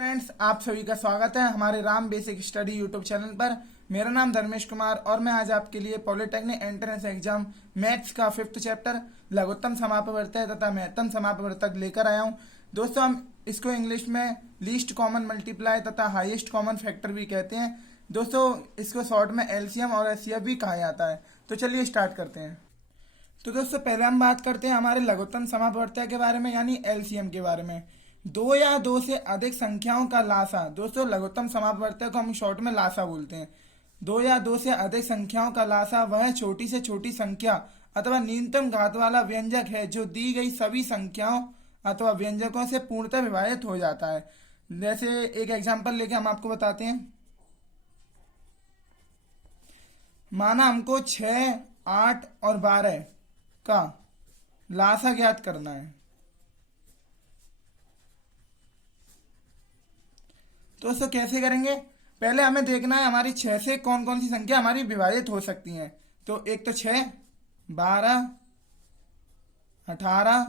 Friends, आप सभी का स्वागत है हमारे Ram basic study YouTube channel पर। मेरा नाम धर्मेश कुमार और मैं आज आपके लिए पॉलिटेक्निक एंट्रेंस एग्जाम मैथ्स का 5th चैप्टर लघुत्तम समापवर्तक तथा महत्तम समापवर्तक लेकर आया हूं। दोस्तों, हम इसको इंग्लिश में लीस्ट कॉमन मल्टीप्लाई तथा हाईएस्ट कॉमन फैक्टर भी कहते हैं। दोस्तों, इसको शॉर्ट में एलसीएम और एचसीएफ भी कहा जाता है। तो चलिए स्टार्ट करते हैं। तो दोस्तों, पहले हम बात करते हैं हमारे लघुत्तम समापवर्तक के बारे में, यानी एलसीएम के बारे में। दो या दो से अधिक संख्याओं का लासा। दोस्तों, लघुत्तम समापवर्तक को हम शॉर्ट में लासा बोलते हैं। दो या दो से अधिक संख्याओं का लासा वह छोटी से छोटी संख्या अथवा न्यूनतम घात वाला व्यंजक है जो दी गई सभी संख्याओं अथवा व्यंजकों से पूर्णतः विभाजित हो जाता है। जैसे एक एग्जांपल लेके हम आपको बताते हैं। माना हमको 6, 8 और 12 का लासा ज्ञात करना है। तो दोस्तों, कैसे करेंगे? पहले हमें देखना है हमारी 6 से कौन कौन सी संख्या हमारी विभाजित हो सकती हैं। तो एक तो 6, 12, 18,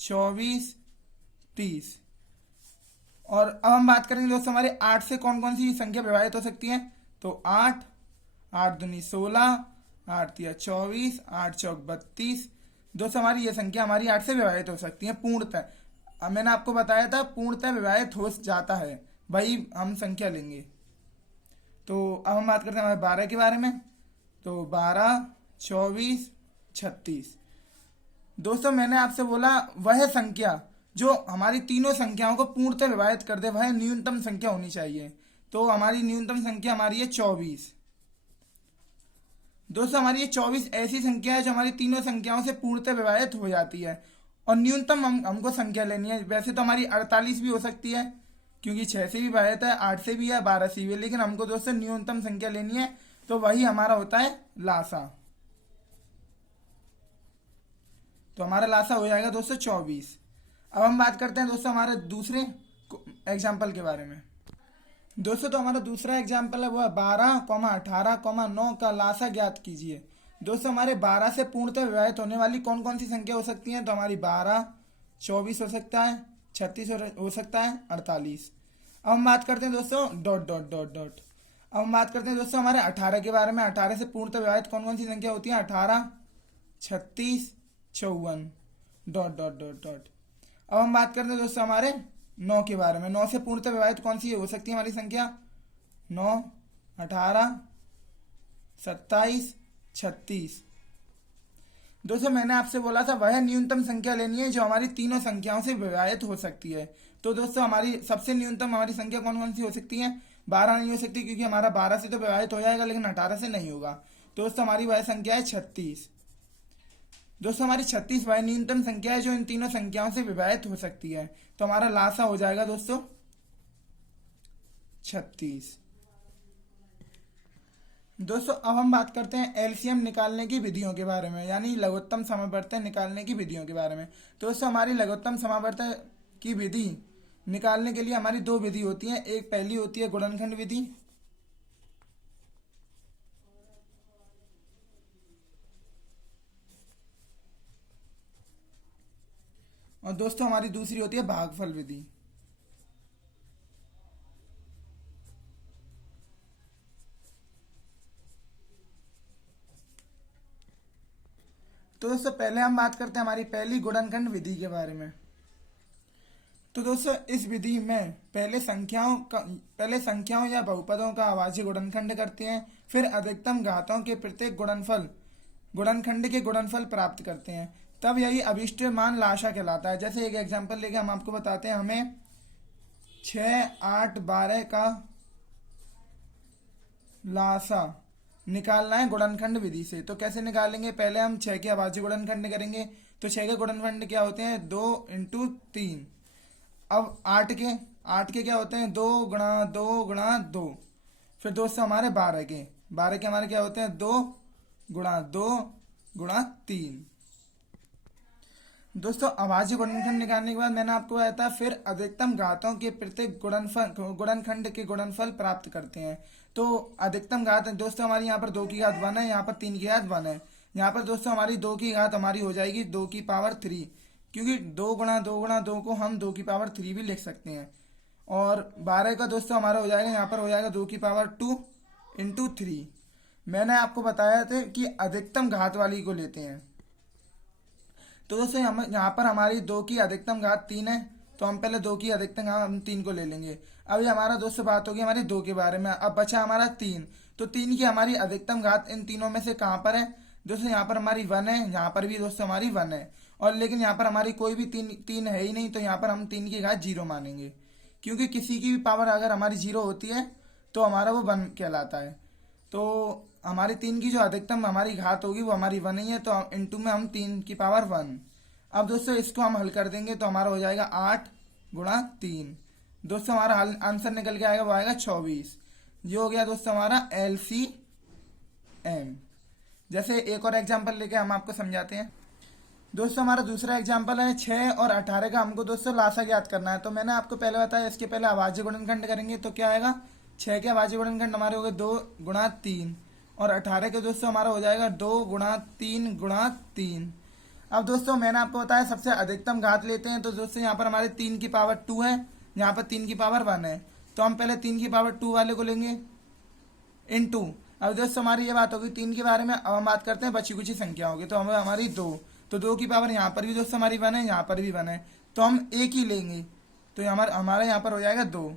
24, 30। और अब हम बात करेंगे दोस्तों हमारे 8 से कौन कौन सी संख्या विभाजित हो सकती है। तो 8, 8 दूनी 16, 8 तिया 24, 8 चौक 32। दोस्तों, हमारी ये संख्या हमारी 8 से विभाजित हो सकती है पूर्णतः। अब मैंने आपको बताया था पूर्णतः विभाजित हो जाता है, वही हम संख्या लेंगे। तो अब हम बात करते हैं हमारे 12 के बारे में। तो 12, 24, 36। दोस्तों, मैंने आपसे बोला वह संख्या जो हमारी तीनों संख्याओं को पूर्णतः विभाजित कर दे, वह न्यूनतम संख्या होनी चाहिए। तो हमारी न्यूनतम संख्या हमारी है 24। दोस्तों, हमारी ये 24 ऐसी संख्या है जो हमारी तीनों संख्याओं से पूर्णतः विभाजित हो जाती है। और न्यूनतम हमको संख्या लेनी है। वैसे तो हमारी 48 भी हो सकती है, क्योंकि 6 से भी विभाजित है, 8 से भी है, 12 से भी है, लेकिन हमको दोस्तों न्यूनतम संख्या लेनी है। तो वही हमारा होता है लासा। तो हमारा लासा हो जाएगा दोस्तों 24। अब हम बात करते हैं दोस्तों हमारे दूसरे एग्जाम्पल के बारे में। दोस्तों, तो हमारा दूसरा एग्जाम्पल है वो है 12, 18, 9 का लासा ज्ञात कीजिए। दोस्तों, हमारे 12 से पूर्णतः विभाजित होने वाली कौन कौन सी संख्या हो सकती है। तो हमारी 12, 24 हो सकता है, 36 हो सकता है, 48। अब हम बात करते हैं दोस्तों डॉट डॉट डॉट डॉट। अब हम बात करते हैं दोस्तों हमारे 18 के बारे में। 18 से पूर्णतः विभाजित कौन कौन सी संख्या होती है। 18, 36, 54 डॉट डॉट डॉट डॉट। अब हम बात करते हैं दोस्तों हमारे 9 के बारे में। 9 से पूर्णतः विभाजित कौन सी हो सकती है हमारी संख्या। 9, 18, 27, 36। दोस्तों, मैंने आपसे बोला था वह न्यूनतम संख्या लेनी है जो हमारी तीनों संख्याओं से विभाजित हो सकती है। तो दोस्तों, हमारी सबसे न्यूनतम हमारी संख्या कौन कौन सी हो सकती है। 12 नहीं हो सकती, क्योंकि हमारा 12 से तो विभाजित हो जाएगा, लेकिन 18 से नहीं होगा। तो दोस्तों, हमारी वह संख्या है 36। दोस्तों, हमारी 36 वह न्यूनतम संख्या है जो इन तीनों संख्याओं से विभाजित हो सकती है। तो हमारा लासा हो जाएगा दोस्तों 36। दोस्तों, अब हम बात करते हैं एलसीएम निकालने की विधियों के बारे में, यानी लघुत्तम समापवर्तक निकालने की विधियों के बारे में। दोस्तों, हमारी लघुत्तम समापवर्तक की विधि निकालने के लिए हमारी दो विधि होती है। एक पहली होती है गुणनखंड विधि, और दोस्तों हमारी दूसरी होती है भागफल विधि। तो दोस्तों, पहले हम बात करते हैं हमारी पहली गुणनखंड विधि के बारे में। तो दोस्तों, इस विधि में पहले संख्याओं या बहुपदों का अभाज्य गुणनखंड करते हैं, फिर अधिकतम घातों के प्रत्येक गुणनखंड के गुणनफल प्राप्त करते हैं, तब यही अभिष्ट मान लासा कहलाता है। जैसे एक एग्जांपल लेके हम आपको बताते हैं। हमें 6, 8, 12 का लासा निकालना है गुणनखंड विधि से। तो कैसे निकालेंगे? पहले हम 6 के अभाज्य गुणनखंड करेंगे। तो 6 के गुणनखंड क्या होते हैं? 2 × 3। अब 8 के क्या होते हैं? 2 × 2 × 2। फिर दोस्तों हमारे 12 के हमारे क्या होते हैं? 2 × 2 × 3। दोस्तों, अभाज्य गुणनखंड निकालने के बाद मैंने आपको बताया था फिर अधिकतम घातों के प्रत्येक गुणनखंड के गुणनफल प्राप्त करते हैं। तो अधिकतम घात दोस्तों हमारी यहाँ पर 2 की घात 1 है, यहाँ पर 3 की घात 1 है। यहाँ पर दोस्तों हमारी 2 की घात हमारी हो जाएगी 2 की पावर 3, क्योंकि 2 × 2 × 2 को हम 2 की पावर 3 भी लिख सकते हैं। और 12 का दोस्तों हमारा हो जाएगा, यहाँ पर हो जाएगा 2 की पावर 2 इंटू 3। मैंने आपको बताया था कि अधिकतम घात वाली को लेते हैं। तो दोस्तों हम यहाँ पर हमारी 2 की अधिकतम घात 3 है, तो हम पहले 2 की अधिकतम घात हम 3 को ले लेंगे। अभी हमारा दोस्तों बात होगी हमारी 2 के बारे में। अब बचा हमारा 3, तो 3 की हमारी अधिकतम घात इन तीनों में से कहाँ पर है दोस्तों? यहाँ पर हमारी 1 है, यहाँ पर भी दोस्तों हमारी 1 है, और लेकिन यहाँ पर हमारी कोई भी तीन है ही नहीं, तो यहाँ पर हम 3 की घात 0 मानेंगे, क्योंकि किसी की भी पावर अगर हमारी 0 होती है तो हमारा वो 1 कहलाता है। तो हमारी 3 की जो अधिकतम हमारी घात होगी वो हमारी 1 ही है, तो इंटू में हम 3 की पावर 1। अब दोस्तों इसको हम हल कर देंगे तो हमारा हो जाएगा 8 गुणा 3। दोस्तों हमारा हल आंसर निकल के आएगा, वो आएगा 24। ये हो गया दोस्तों हमारा LCM। जैसे एक और एग्जांपल लेके हम आपको समझाते हैं। दोस्तों हमारा दूसरा एग्जांपल है 6 और 18 का हमको दोस्तों लासा ज्ञात करना है। तो मैंने आपको पहले बताया, इसके पहले अभाज्य गुणनखंड करेंगे तो क्या आएगा? 6 के अभाज्य गुणनखंड हमारे हो गए 2 गुणा 3, और 18 के दोस्तों हमारा हो जाएगा 2 गुणा 3 गुणा 3। अब दोस्तों मैंने आपको बताया सबसे अधिकतम घात लेते हैं, तो दोस्तों यहाँ पर हमारे 3 की पावर 2 है, यहाँ पर 3 की पावर 1 है, तो हम पहले 3 की पावर 2 वाले को लेंगे इनटू। अब दोस्तों हमारी ये बात होगी 3 के बारे में। अब हम बात करते हैं बची कुची संख्या होगी, तो हमें हमारी 2, तो 2 की पावर यहाँ पर भी दोस्तों हमारी 1 है, यहाँ पर भी 1 है, तो हम एक ही लेंगे, तो हमारा यहाँ पर हो जाएगा 2।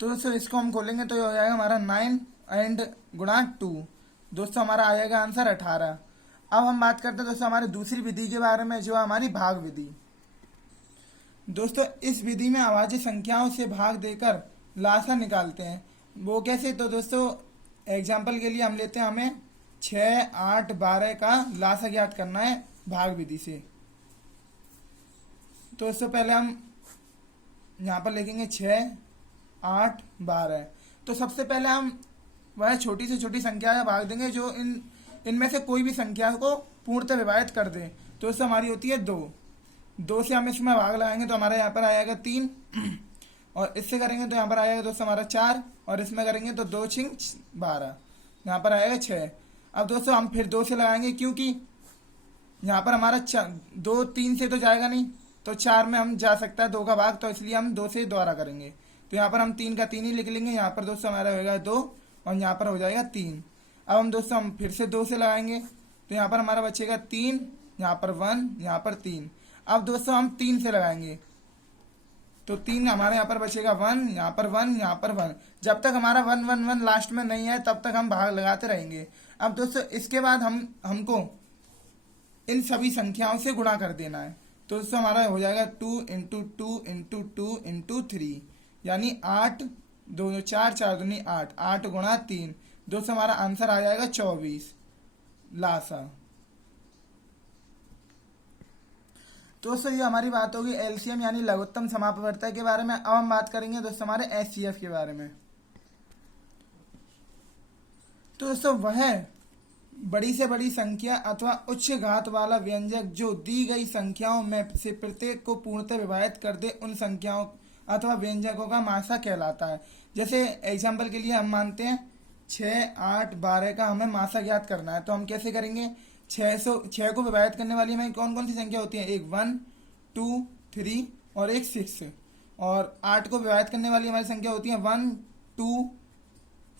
तो दोस्तों इसको हम खोलेंगे तो ये हो जाएगा हमारा 9 एंड गुणा 2। दोस्तों हमारा आ जाएगा आंसर 18। अब हम बात करते हैं दोस्तों हमारी दूसरी विधि के बारे में, जो है हमारी भाग विधि। दोस्तों इस विधि में अभाज्य संख्याओं से भाग देकर लासा निकालते हैं। वो कैसे? तो दोस्तों एग्जाम्पल के लिए हम लेते हैं, हमें 6, 8, 12 का लासा ज्ञात करना है भाग विधि से। तो दोस्तों पहले हम यहाँ पर लिखेंगे 6, 8, 12। तो सबसे पहले हम वह छोटी से छोटी संख्या का भाग देंगे जो इनमें से कोई भी संख्या को पूर्णतः विभाजित कर दे। तो उससे हमारी होती है 2 से हम इसमें भाग लगाएंगे तो हमारा यहाँ पर आएगा 3, और इससे करेंगे तो यहाँ पर आएगा दोस्तों हमारा 4, और इसमें करेंगे तो 2 6 12, यहाँ पर आएगा 6। अब दोस्तों हम फिर 2 से लगाएंगे, क्योंकि यहाँ पर हमारा 2 3 से तो जाएगा नहीं, तो 4 में हम जा सकता है 2 का भाग, तो इसलिए हम 2 से द्वारा करेंगे। तो यहाँ पर हम 3 का 3 ही लिख लेंगे, यहाँ पर दोस्तों हमारा होगा 2, और यहाँ पर हो जाएगा 3। अब हम दोस्तों हम फिर से 2 से लगाएंगे, तो यहाँ पर हमारा बचेगा 3, यहाँ पर 1, यहाँ पर 3। अब दोस्तों हम 3 से लगाएंगे, तो 3 हमारे यहाँ पर बचेगा 1, यहाँ पर 1, यहाँ पर 1। जब तक हमारा 1 1 1 लास्ट में नहीं है तब तक हम भाग लगाते रहेंगे। अब दोस्तों इसके बाद हमको इन सभी संख्याओं से गुणा कर देना है। तो दोस्तों हमारा हो जाएगा 2 इंटू 2 इंटू 2 इंटू 3, यानी 8 2 4 4 दूनी 8, 8 गुणा 3। दोस्तों हमारा आंसर आ जाएगा 24 लासा। दोस्तों ये हमारी बात होगी एलसीएम यानी लघुत्तम समापवर्तक के बारे में। अब हम बात करेंगे दोस्तों हमारे एचसीएफ के बारे में। तो दोस्तों वह बड़ी से बड़ी संख्या अथवा उच्च घात वाला व्यंजक जो दी गई संख्याओं में से प्रत्येक को पूर्णतः विभाजित कर दे, उन संख्याओं अथवा व्यंजकों का मासा कहलाता है। जैसे एग्जाम्पल के लिए हम मानते हैं 6 8 12 का हमें मासा ज्ञात करना है, तो हम कैसे करेंगे? 6 को विभाजित करने वाली हमें कौन कौन सी संख्या होती है? एक 1 2 3 और एक 6। और 8 को विभाजित करने वाली हमारी संख्या होती है 1 2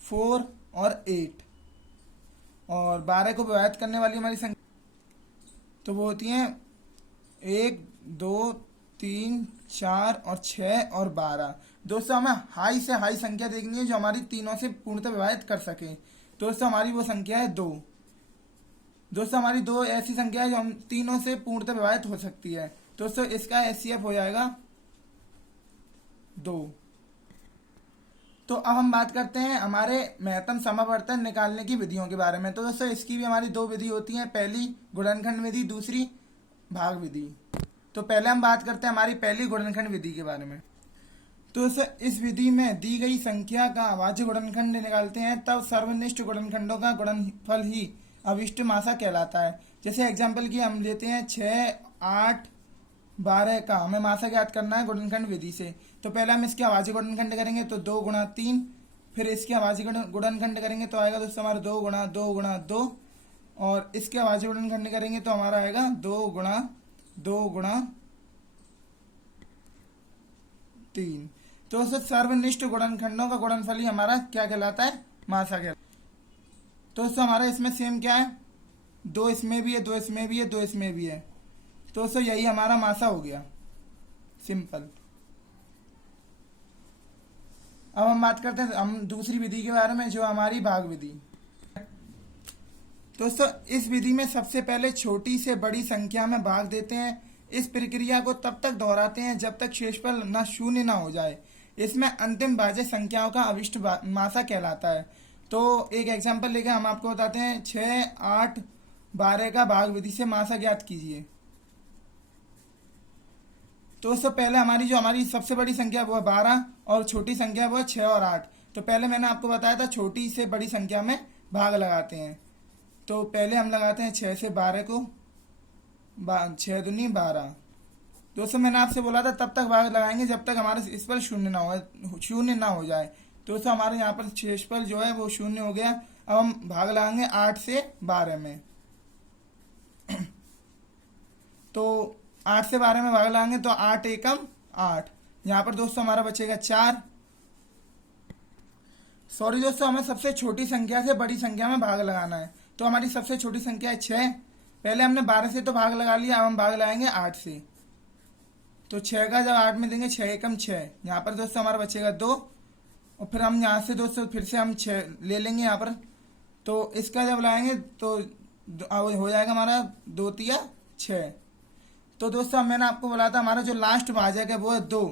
4 और 8। और 12 को विभाजित करने वाली हमारी संख्या तो वो होती हैं 1 2 3 4 और 6 और 12। दोस्तों हमें हाई से हाई संख्या देखनी है जो हमारी तीनों से पूर्णतः विभाजित कर सके। दोस्तों हमारी वो संख्या है 2। दोस्तों हमारी 2 ऐसी संख्या है जो हम तीनों से पूर्णतः विभाजित हो सकती है। दोस्तों इसका एचसीएफ हो जाएगा 2। तो अब हम बात करते हैं हमारे महत्तम समावर्तन निकालने की विधियों के बारे में। तो दोस्तों इसकी भी हमारी 2 विधि होती हैं, पहली गुणनखंड विधि, दूसरी भाग विधि। तो पहले हम बात करते हैं हमारी पहली गुणनखंड विधि के बारे में। तो दोस्तों इस विधि में दी गई संख्या का अभाज्य गुणनखंड निकालते हैं, तब सर्वनिष्ठ गुणनखंडों का गुणनफल ही अभिष्ट मासा कहलाता है। जैसे एग्जाम्पल की हम लेते हैं 6 8 12 का हमें मासा ज्ञात करना है गुणनखंड विधि से। तो पहले हम इसके अभाज्य गुणनखंड करेंगे तो 2 गुणा 3, फिर इसके अभाज्य गुणनखंड करेंगे तो आएगा दोस्तों हमारा 2 गुणा 2 गुणा 2, और इसके अभाज्य गुणनखंड करेंगे तो हमारा आएगा 2 गुणा 2 गुणा 3। तो दोस्तों सर्वनिष्ठ गुणनखंडों का गुणनफल ही हमारा क्या कहलाता है, मासा कहलाता है। तो दोस्तों हमारा इसमें सेम क्या है, 2 इसमें भी है, 2 इसमें भी है, 2 इसमें भी है। तो दोस्तों यही हमारा मासा हो गया, सिंपल। अब हम बात करते हैं हम दूसरी विधि के बारे में, जो हमारी भाग विधि। दोस्तों इस विधि में सबसे पहले छोटी से बड़ी संख्या में भाग देते हैं। इस प्रक्रिया को तब तक दोहराते हैं जब तक शेषफल न शून्य ना हो जाए। इसमें अंतिम भाज्य संख्याओं का अभिष्ट मासा कहलाता है। तो एक एग्जांपल लेकर हम आपको बताते हैं, 6, 8, 12 का भाग विधि से मासा ज्ञात कीजिए। तो दोस्तों पहले हमारी सबसे बड़ी संख्या वो है 12 और छोटी संख्या वो है 6 और 8। तो पहले मैंने आपको बताया था छोटी से बड़ी संख्या में भाग लगाते हैं। तो पहले हम लगाते हैं 6 से 12 को, 6 दूनी 12। दोस्तों मैंने आपसे बोला था तब तक भाग लगाएंगे जब तक हमारे इस पर शून्य ना हो जाए। दोस्तों हमारे यहाँ पर शेषफल जो है वो शून्य हो गया। अब हम भाग लगाएंगे 8 से 12 में। तो 8 से 12 में भाग लगाएंगे तो 8 एकम 8। यहाँ पर दोस्तों हमारा बचेगा 4। सॉरी दोस्तों, हमें सबसे छोटी संख्या से बड़ी संख्या में भाग लगाना है। तो हमारी सबसे छोटी संख्या है 6। पहले हमने 12 से तो भाग लगा लिया, अब हम भाग लगाएंगे 8 से। तो 6 का जब 8 में देंगे 6 एकम 6। यहाँ पर दोस्तों हमारा बचेगा 2। और फिर हम यहाँ से दोस्तों फिर से हम 6 ले लेंगे यहाँ पर। तो इसका जब लाएंगे तो हो जाएगा हमारा 2 तिया 6। तो दोस्तों मैंने आपको बोला था हमारा जो लास्ट भाजक है वो है 2।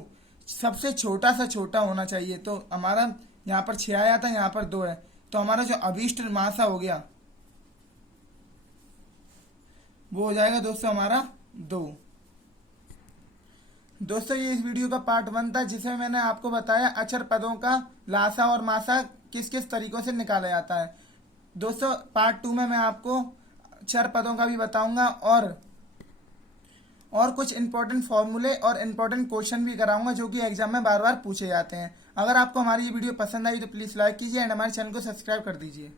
सबसे छोटा सा छोटा होना चाहिए। तो हमारा यहाँ पर 6 आया था, यहाँ पर 2 है। तो हमारा जो अभीष्ट मासा हो गया वो हो जाएगा दोस्तों हमारा 2। दोस्तों ये इस वीडियो का पार्ट 1 था, जिसमें मैंने आपको बताया अक्षर पदों का लासा और मासा किस किस तरीकों से निकाला जाता है। दोस्तों पार्ट 2 में मैं आपको चर पदों का भी बताऊंगा और कुछ इंपॉर्टेंट फॉर्मूले और इंपॉर्टेंट क्वेश्चन भी कराऊंगा जो कि एग्जाम में बार बार पूछे जाते हैं। अगर आपको हमारी ये वीडियो पसंद आई तो प्लीज़ लाइक कीजिए एंड हमारे चैनल को सब्सक्राइब कर दीजिए।